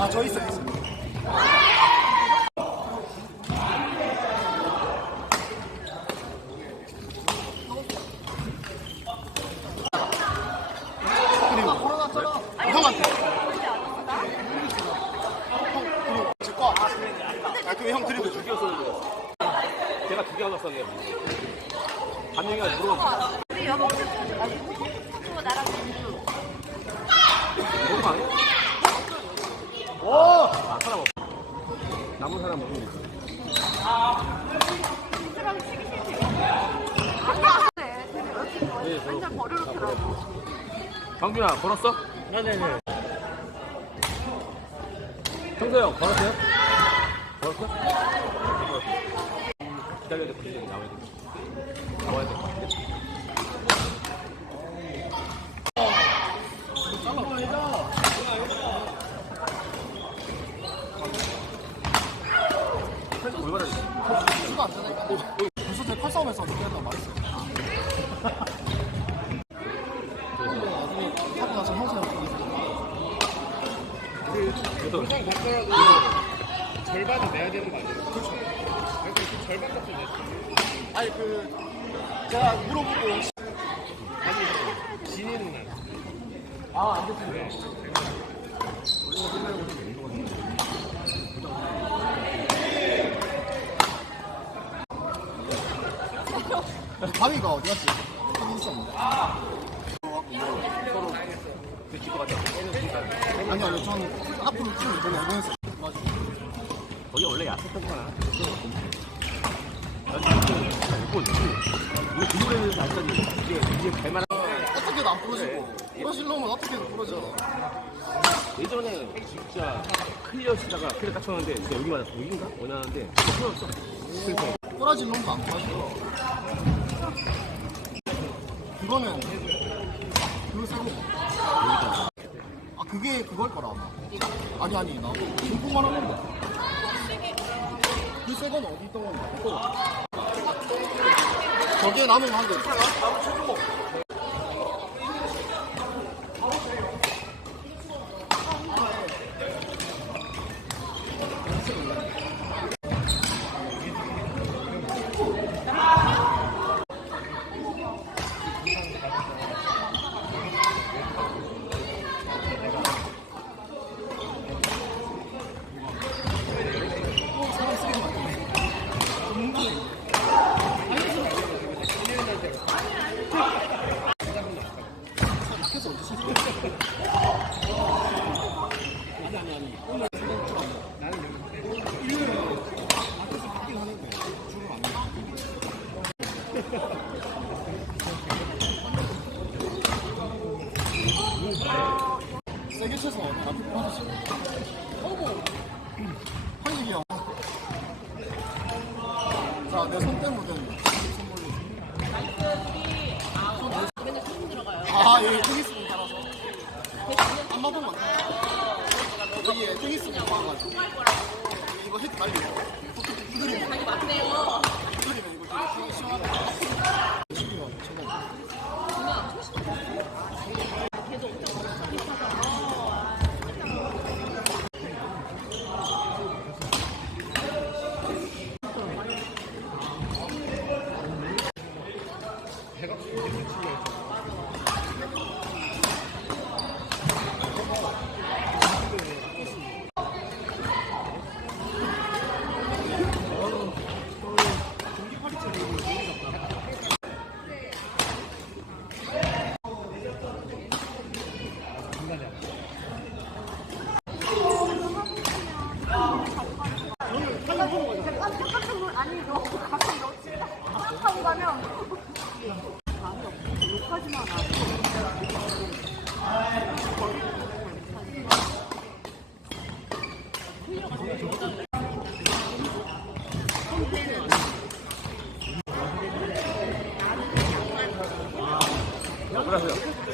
아, 저 있어요, 있어요. 거. 아, 형 드리블 줄게. 제가 두개 하나 썼네요. 한 명이 물어봐. 우리 여보 가지고 또 나랑 공부. 먹은 거 아니야? 오! 아, 사람 없어. 남은 사람 먹으면 완전 버려놓더라고. 강준아, 걸었어? 네네네. 형도 형, 걸었어요? 걸었어? 기다려야 돼, 분위기 나와야 돼. 나와야 됐어? 수가 안 했나 말했어요. 나중에 하고 나서 형사님 그래도 절반은 내야 되는 거 됐어요. 가위가 어디 갔지? 여기 있었는데. 서로 같아. 아니 아니 저는 앞으로 좀 전에 어머니서 거기 원래 약했던 거야. 이거 이거 비교해서 알잖니. 이게 이게 갈만한. 어떻게도 안 부러지고 부러질 놈은 어떻게든 부러져. 예전에 진짜 클리어 치다가 클리어 딱 쳤는데 진짜 여기 맞았어. 여기인가? 어디 하는데 풀었어. 그래 서 부러질 놈도 안 부러져. 그거는 그거 새로. 아 그게 그걸 거라 아마. 아니 아니 나 중국만 하는 거. 그 새건 어디 있던? 그거. 저게 남은 한 개. 사람 세게 쳐서 나한테 부러졌어. 어머. 한식이 형. 자, 내 손 때문에 선물로. 맨날 소금 들어가요. 아, 테니스공 따라 서. 안 맞으면 안 돼. 여기에 테니스공 따라가지고. 이거 헤드 달리 두드리면. 많이 맞네요. 두드리면 이거 되게 시원하다. 집이요, 제가. 아니 너 가끔 너 진짜 하고 가면 감이 없어. 욕하지만 마. 야, 뭐라고요?